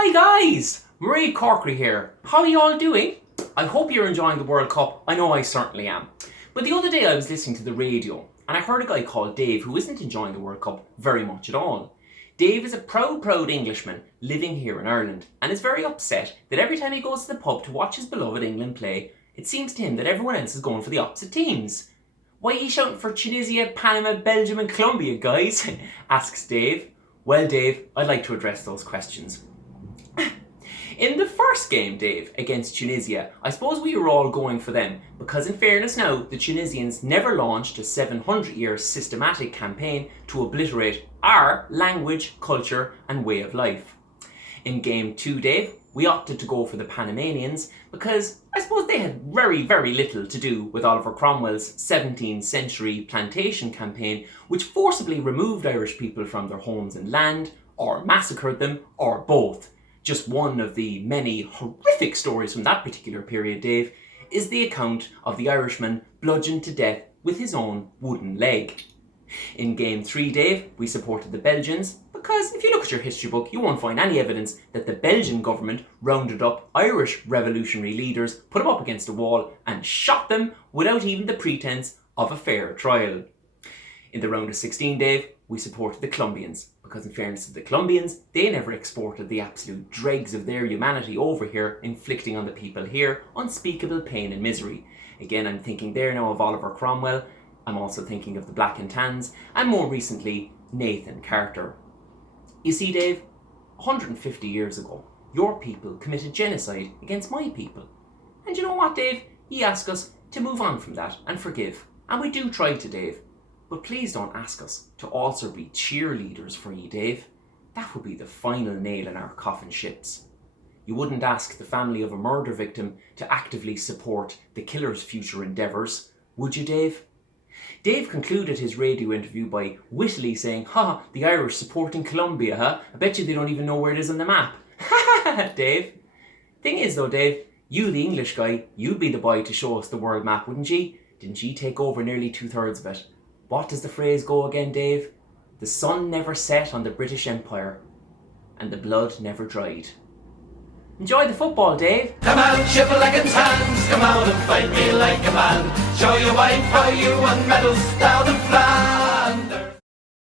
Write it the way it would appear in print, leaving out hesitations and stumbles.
Hi guys, Mairéad Corkery here. How are you all doing? I hope you're enjoying the World Cup. I know I certainly am. But the other day I was listening to the radio and I heard a guy called Dave who isn't enjoying the World Cup very much at all. Dave is a proud Englishman living here in Ireland and is very upset that every time he goes to the pub to watch his beloved England play, it seems to him that everyone else is going for the opposite teams. Why are you shouting for Tunisia, Panama, Belgium and Colombia, guys? Asks Dave. Well, Dave, I'd like to address those questions. In the first game, Dave, against Tunisia, I suppose we were all going for them because in fairness now, the Tunisians never launched a 700-year systematic campaign to obliterate our language, culture and way of life. In game 2, Dave, we opted to go for the Panamanians because I suppose they had very little to do with Oliver Cromwell's 17th century plantation campaign, which forcibly removed Irish people from their homes and land, or massacred them, or both. Just one of the many horrific stories from that particular period, Dave, is the account of the Irishman bludgeoned to death with his own wooden leg. In game 3, Dave, we supported the Belgians because if you look at your history book, you won't find any evidence that the Belgian government rounded up Irish revolutionary leaders, put them up against a wall and shot them without even the pretense of a fair trial. In the round of 16, Dave, we supported the Colombians because in fairness to the Colombians, they never exported the absolute dregs of their humanity over here, inflicting on the people here unspeakable pain and misery. Again, I'm thinking there now of Oliver Cromwell. I'm also thinking of the Black and Tans, and more recently, Nathan Carter. You see, Dave, 150 years ago, your people committed genocide against my people. And you know what, Dave? You ask us to move on from that and forgive. And we do try to, Dave. But please don't ask us to also be cheerleaders for you, Dave. That would be the final nail in our coffin ships. You wouldn't ask the family of a murder victim to actively support the killer's future endeavours, would you, Dave? Dave concluded his radio interview by wittily saying, the Irish supporting Colombia, huh? I bet you they don't even know where it is on the map. Ha ha, Dave. Thing is though, Dave, you the English guy, you'd be the boy to show us the world map, wouldn't ye? Didn't ye take over nearly 2/3 of it? What does the phrase go again, Dave? The sun never set on the British Empire, and the blood never dried. Enjoy the football, Dave. Come out, ship-a-leggins hands, come out and fight me like a man. Show your wife how you won medals down in France.